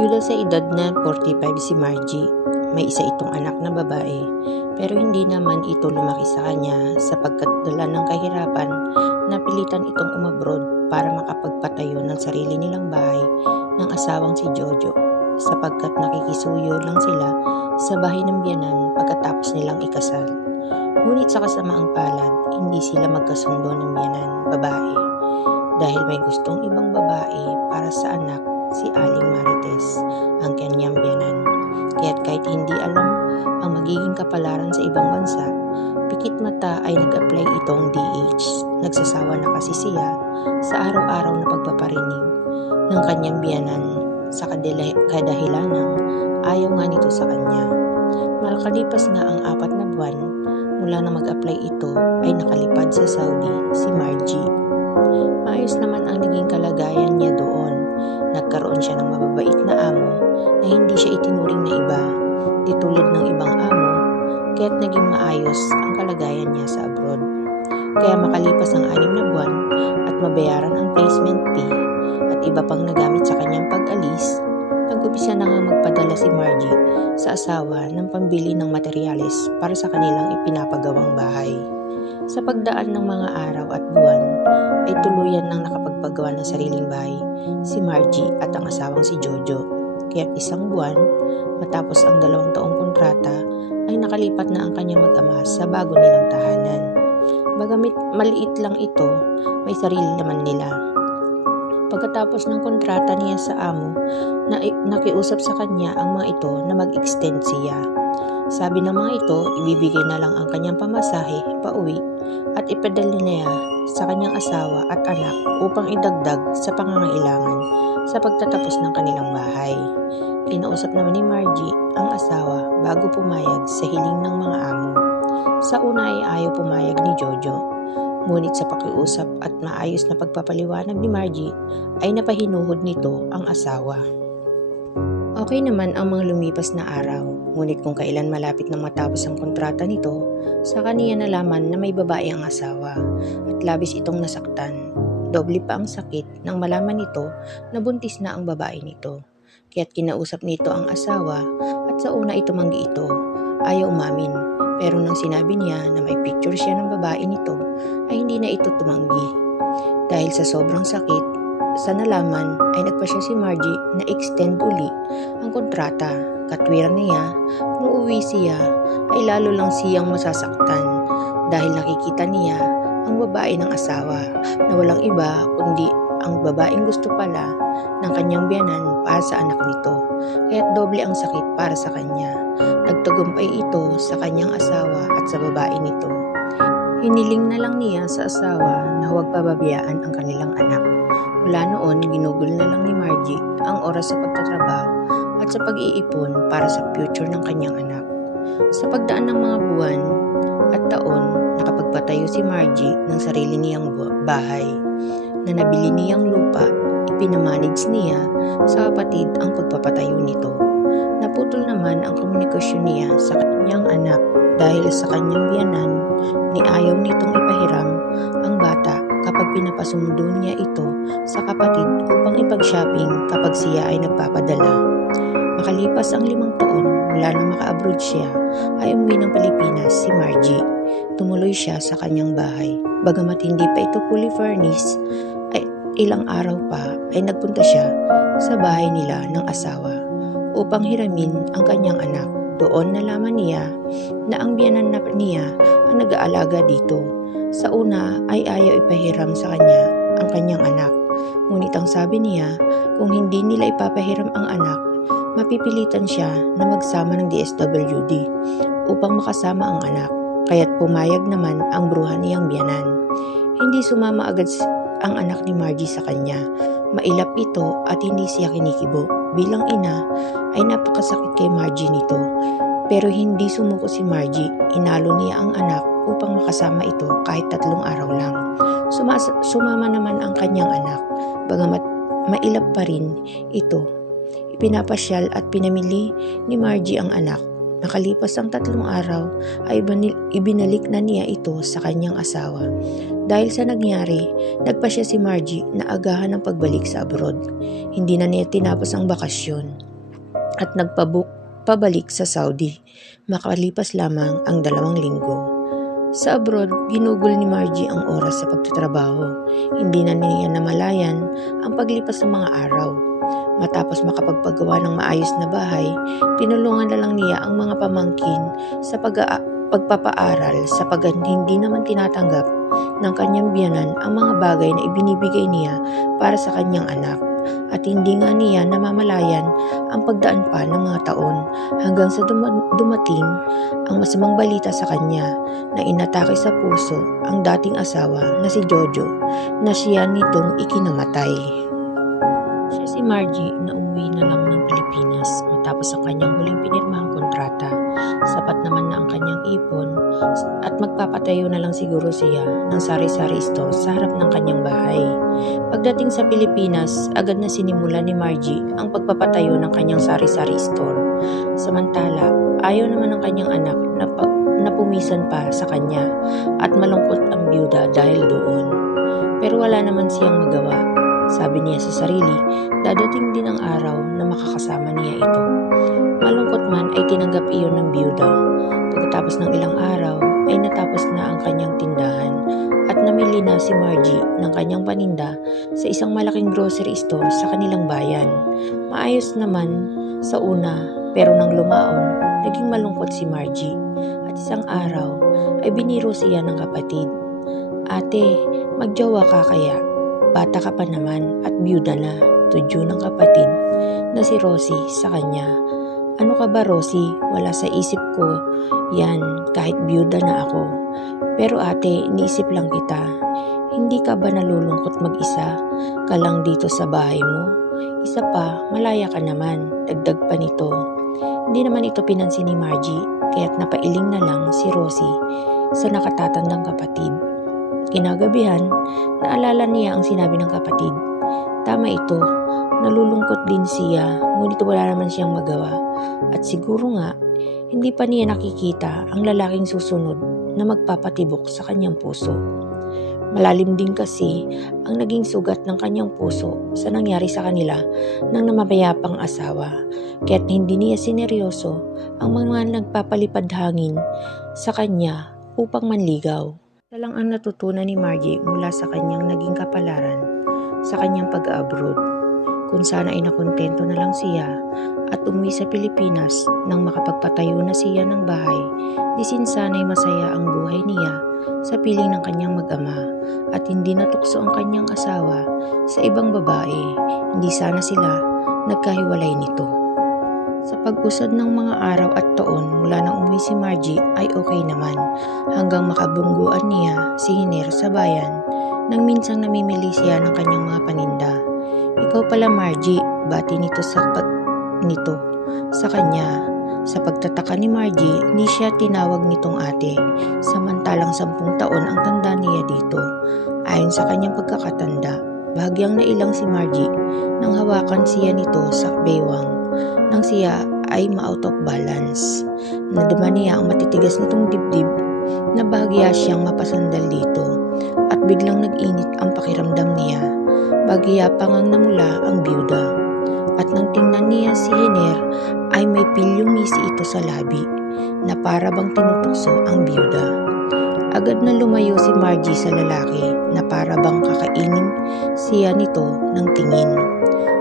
Yuda sa edad na 45 si Margie. May isa itong anak na babae, pero hindi naman ito lumaki sa kanya sapagkat dala ng kahirapan, napilitan itong umabroad para makapagpatayo ng sarili nilang bahay ng asawang si Jojo sapagkat nakikisuyo lang sila sa bahay ng biyanan pagkatapos nilang ikasal. Ngunit sa kasamaang palad, hindi sila magkasundo ng biyanan babae dahil may gustong ibang babae para sa anak si Aling Marites, ang kanyang biyanan. Kaya't kahit hindi alam ang magiging kapalaran sa ibang bansa, pikit mata ay nag-apply itong DH. Nagsasawa na kasi siya sa araw-araw na pagpaparinig ng kanyang biyanan sa kadahilanang ayaw nga nito sa kanya. Makalipas nga ang 4 na buwan mula na mag-apply ito ay nakalipad sa Saudi si Margie. Maayos naman ang naging kalagayan niya doon. Nagkaroon siya ng mababait na amo na hindi siya itinuring na iba, di tulad ng ibang amo, kaya't naging maayos ang kalagayan niya sa abroad. Kaya makalipas ang 6 na buwan at mabayaran ang placement fee at iba pang nagamit sa kanyang pag-alis, nag-umpisa na nga magpadala si Margie sa asawa ng pambili ng materyales para sa kanilang ipinapagawang bahay. Sa pagdaan ng mga araw at buwan, ay tuluyan nang nakapagpagawa ng sariling bahay si Margie at ang asawang si Jojo. Kaya't 1 buwan matapos ang 2 taong kontrata ay nakalipat na ang kanyang mag-ama sa bago nilang tahanan. Bagamit maliit lang ito, may sarili naman nila. Pagkatapos ng kontrata niya sa amo, nakiusap sa kanya ang mga ito na mag-extend siya. Sabi ng mga ito, ibibigay na lang ang kanyang pamasahe pauwi at ipadala niya sa kanyang asawa at anak upang idagdag sa pangangailangan sa pagtatapos ng kanilang bahay. Kinausap naman ni Margie ang asawa bago pumayag sa hiling ng mga amo. Sa una ay ayaw pumayag ni Jojo, ngunit sa pakiusap at maayos na pagpapaliwanag ni Margie ay napahinuhod nito ang asawa. Okay naman ang mga lumipas na araw, ngunit kung kailan malapit na matapos ang kontrata nito, sa kaniya nalaman na may babae ang asawa at labis itong nasaktan. Doble pa ang sakit nang malaman nito na buntis na ang babae nito. Kaya't kinausap nito ang asawa at sa una ay tumanggi ito, ayaw umamin. Pero nang sinabi niya na may picture siya ng babae nito, ay hindi na ito tumanggi. Dahil sa sobrang sakit, sa nalaman ay nagpasya si Margie na extend uli ang kontrata. Katwiran niya, kung uuwi siya ay lalo lang siyang masasaktan dahil nakikita niya ang babae ng asawa na walang iba kundi ang babaeng gusto pala ng kanyang biyanan para sa anak nito. Kaya't doble ang sakit para sa kanya. Nagtagumpay ito sa kanyang asawa at sa babae nito. Hiniling na lang niya sa asawa na huwag pababayaan ang kanilang anak. Mula noon, ginugol na lang ni Margie ang oras sa pagtatrabaho at sa pag-iipon para sa future ng kanyang anak. Sa pagdaan ng mga buwan at taon, nakapagpatayo si Margie ng sarili niyang bahay na nabili niyang lupa. Ipinamanage niya sa kapatid ang pagpapatayo nito. Naputol naman ang komunikasyon niya sa kanyang anak dahil sa kanyang biyanan ni ayaw nitong ipahiram ang bata kapag pinapasundo niya ito sa kapatid upang ipag-shopping kapag siya ay nagpapadala. Makalipas ang 5 taon mula nang maka-abroad siya ay umuwi ng Pilipinas si Margie. Tumuloy siya sa kanyang bahay. Bagamat hindi pa ito fully furnished, ay ilang araw pa ay nagpunta siya sa bahay nila ng asawa upang hiramin ang kanyang anak. Doon nalaman niya na ang biyanan niya ang nag-aalaga dito. Sa una ay ayaw ipahiram sa kanya ang kanyang anak. Ngunit ang sabi niya, kung hindi nila ipapahiram ang anak, mapipilitan siya na magsama ng DSWD upang makasama ang anak. Kaya't pumayag naman ang bruha niyang biyanan. Hindi sumama agad ang anak ni Margie sa kanya. Mailap ito at hindi siya kinikibo. Bilang ina ay napakasakit kay Margie nito. Pero hindi sumuko si Margie. Inalo niya ang anak upang makasama ito kahit 3 araw lang. Sumama naman ang kanyang anak. Bagamat mailap pa rin ito, ipinapasyal at pinamili ni Margie ang anak. Nakalipas ang 3 araw ay ibinalik na niya ito sa kanyang asawa. Dahil sa nangyari, nagpasya si Margie na agahan ang pagbalik sa abroad. Hindi na niya tinapos ang bakasyon. at pabalik sa Saudi. Makalipas lamang ang 2 linggo. Sa abroad, ginugol ni Margie ang oras sa pagtatrabaho. Hindi na niya namalayan ang paglipas ng mga araw. Matapos makapagpagawa ng maayos na bahay, pinulungan na lang niya ang mga pamangkin sa pagpapaaral sapagat hindi naman tinatanggap ng kanyang biyanan ang mga bagay na ibinibigay niya para sa kanyang anak. At hindi nga niya namamalayan ang pagdaan pa ng mga taon hanggang sa dumating ang masamang balita sa kanya na inatake sa puso ang dating asawa na si Jojo na siya nitong ikinamatay. Siya si Margie na umuwi na lang ng Pilipinas matapos ang kanyang huling pinirmahang kontrata. Sapat naman na ang kanyang ipon at magpapatayo na lang siguro siya ng sari-sari store sa harap ng kanyang bahay. Pagdating sa Pilipinas, agad na sinimula ni Margie ang pagpapatayo ng kanyang sari-sari store. Samantala, ayaw naman ng kanyang anak na pumisan pa sa kanya at malungkot ang byuda dahil doon. Pero wala naman siyang magawa. Sabi niya sa sarili, dadating din ang araw na makakasama niya ito. Malungkot man ay tinanggap iyon ng byuda. Pagkatapos ng ilang araw ay natapos na ang kanyang tindahan at namili na si Margie ng kanyang paninda sa isang malaking grocery store sa kanilang bayan. Maayos naman sa una pero nang lumaon, naging malungkot si Margie at isang araw ay biniro siya ng kapatid. Ate, magjowa ka kaya? Bata ka pa naman at byuda na, tudyo ng kapatid na si Rosie sa kanya. Ano ka ba Rosie? Wala sa isip ko yan kahit byuda na ako. Pero ate, iniisip lang kita. Hindi ka ba nalulungkot mag-isa ka lang dito sa bahay mo? Isa pa, malaya ka naman, dagdag pa nito. Hindi naman ito pinansin ni Margie kaya't napailing na lang si Rosie sa nakatatandang kapatid. Kinagabihan, naalala niya ang sinabi ng kapatid. Tama ito, nalulungkot din siya, ngunit wala naman siyang magawa. At siguro nga, hindi pa niya nakikita ang lalaking susunod na magpapatibok sa kanyang puso. Malalim din kasi ang naging sugat ng kanyang puso sa nangyari sa kanila ng namamayapang asawa. Kaya't hindi niya sineryoso ang mga nagpapalipad hangin sa kanya upang manligaw. Ito lang ang natutunan ni Margie mula sa kanyang naging kapalaran sa kanyang pag-abroad. Kung sana ay nakontento na lang siya at umuwi sa Pilipinas nang makapagpatayo na siya ng bahay, di sana'y masaya ang buhay niya sa piling ng kanyang mag-ama at hindi natukso ang kanyang asawa sa ibang babae. Hindi sana sila nagkahiwalay nito. Sa pag-usad ng mga araw at taon mula nang umuwi si Margie ay okay naman hanggang makabungguan niya si Hiner sa bayan nang minsang namimili siya ng kanyang mga paninda. Ikaw pala Margie, bati nito sa kanya. Sa pagtataka ni Margie, ni siya tinawag nitong ate, samantalang 10 taon ang tanda niya dito. Ayon sa kanyang pagkakatanda, bahagyang nailang si Margie nang hawakan siya nito sa baywang nang siya ay ma-out of balance. Nadama niya ang matitigas nitong dibdib na bahagya siyang mapasandal dito at biglang nag-init ang pakiramdam niya. Bahagya pa ngang namula ang byuda at nang tingnan niya si Hiner ay may pilyong misi ito sa labi na para bang tinutukso ang byuda. Agad na lumayo si Margie sa lalaki na para bang kakainin siya nito ng tingin.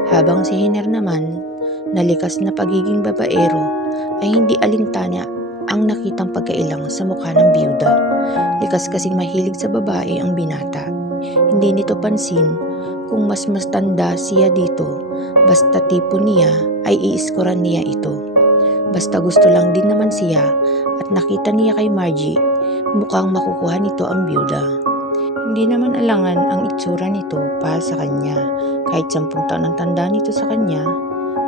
Habang si Hiner naman nalikas na pagiging babaero ay hindi alintana ang nakitang pagkailang sa mukha ng byuda. Likas kasing mahilig sa babae ang binata. Hindi nito pansin kung mas tanda siya dito, basta tipo niya ay iiskoran niya ito. Basta gusto lang din naman siya at nakita niya kay Margie, mukhang makukuha nito ang byuda. Hindi naman alangan ang itsura nito para sa kanya, kahit 10 taon ang tanda nito sa kanya.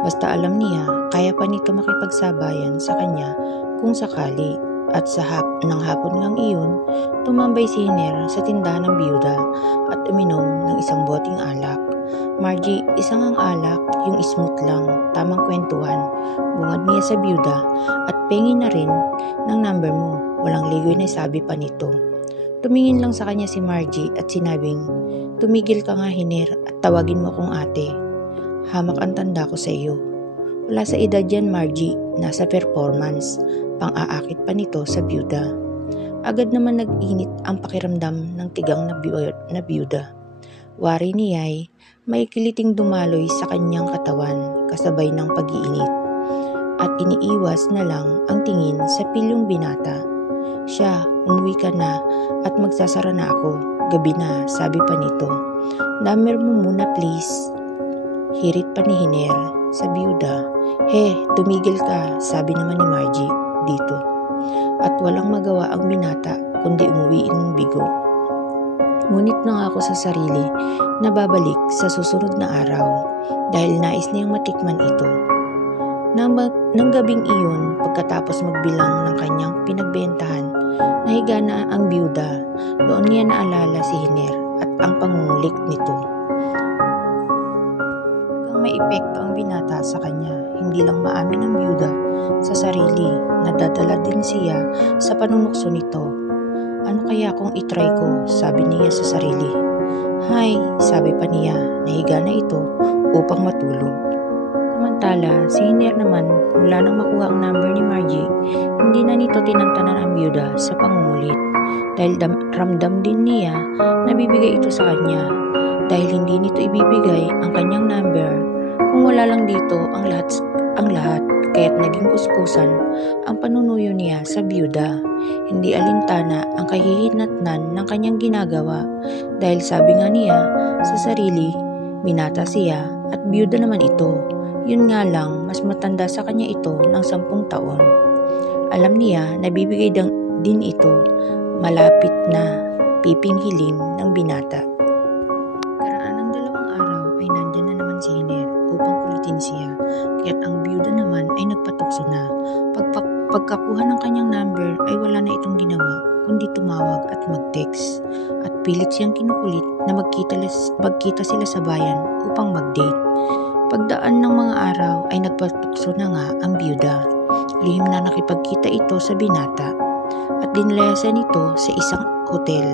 Basta alam niya, kaya pa nito makipagsabayan sa kanya kung sakali. At sa ng hapon ngang iyon, tumambay si Hiner sa tindahan ng byuda at uminom ng isang boteng alak. Margie, isang ang alak, yung smooth lang, tamang kwentuhan. Bungad niya sa byuda at pengin na rin ng number mo. Walang ligoy na sabi pa nito. Tumingin lang sa kanya si Margie at sinabing, tumigil ka nga Hiner at tawagin mo akong ate. Hamak ang tanda ko sa iyo. Wala sa edad yan, Margie. Nasa performance. Pang-aakit pa nito sa byuda. Agad naman nag-init ang pakiramdam ng tigang na byuda. Wari ni Yay, may kiliting dumaloy sa kanyang katawan kasabay ng pag-iinit. At iniiwas na lang ang tingin sa pilyong binata. Siya, umuwi ka na at magsasara na ako. Gabi na, sabi pa nito. Number mo muna please. Hirit pa ni Hiner sa byuda. Tumigil ka, sabi naman ni Margie dito. At walang magawa ang binata kundi umuwi ng bigo. Ngunit nangako sa sarili na babalik sa susunod na araw dahil nais niyang matikman ito. Nang gabing iyon, pagkatapos magbilang ng kanyang pinagbentahan, nahiga na ang byuda. Doon niya naalala si Hiner at ang pangungulik nito. May epekto ang binata sa kanya, hindi lang maamin ng byuda sa sarili, nadadala din siya sa panunukso nito. Ano kaya kung itry ko, sabi niya sa sarili. Hay, sabi pa niya, nahiga na ito upang matulog. Samantala, si Hiner naman, mula nang makuha ang number ni Margie, hindi na nito tinantanan ang byuda sa pangungulit dahil ramdam din niya na bibigay ito sa kanya. Dahil hindi nito ibibigay ang kanyang number kung wala lang dito ang lahat kaya't naging puspusan ang panunuyo niya sa byuda. Hindi alintana ang kahihinatnan ng kanyang ginagawa dahil sabi nga niya sa sarili, binata siya at byuda naman ito. Yun nga lang, mas matanda sa kanya ito ng 10 taon. Alam niya na bibigay din ito malapit na pipinghilin ng binata. Karaan ng 2 araw ay nandyan na naman si Hiner upang kulitin siya, kaya't ang byuda naman ay nagpatukso na. Pagkakuha ng kanyang number ay wala na itong ginawa kundi tumawag at mag-text at pilit siyang kinukulit na magkita sila sa bayan upang mag-date. Pagdaan ng mga araw ay nagpatukso na nga ang byuda. Lihim na nakipagkita ito sa binata at dinalayasan ito sa isang hotel.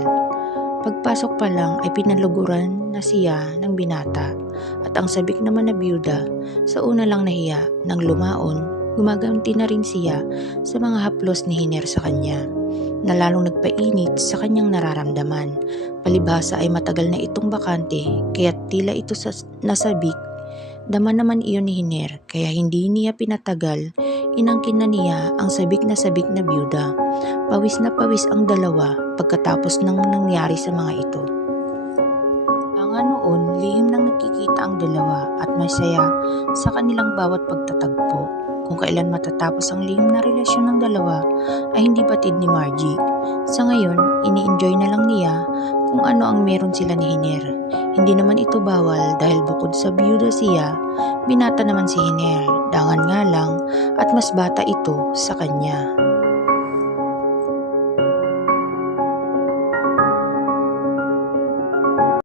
Pagpasok pa lang ay pinaluguran na siya ng binata at ang sabik naman na byuda sa una lang nahiya nang lumaon, gumaganti na rin siya sa mga haplos ni Hiner sa kanya na lalong nagpainit sa kanyang nararamdaman. Palibhasa ay matagal na itong bakante kaya tila ito nasabik. Dama naman iyon ni Hiner kaya hindi niya pinatagal, inangkin na niya ang sabik na byuda. Pawis na pawis ang dalawa pagkatapos ng nangyari sa mga ito. Nga noon, lihim nang nakikita ang dalawa at masaya sa kanilang bawat pagtatagpo. Kung kailan matatapos ang lihim na relasyon ng dalawa ay hindi batid ni Margie. Sa ngayon, ini-enjoy na lang niya kung ano ang meron sila ni Hiner. Hindi naman ito bawal dahil bukod sa byuda siya, binata naman si Hiner. Dangan nga lang at mas bata ito sa kanya.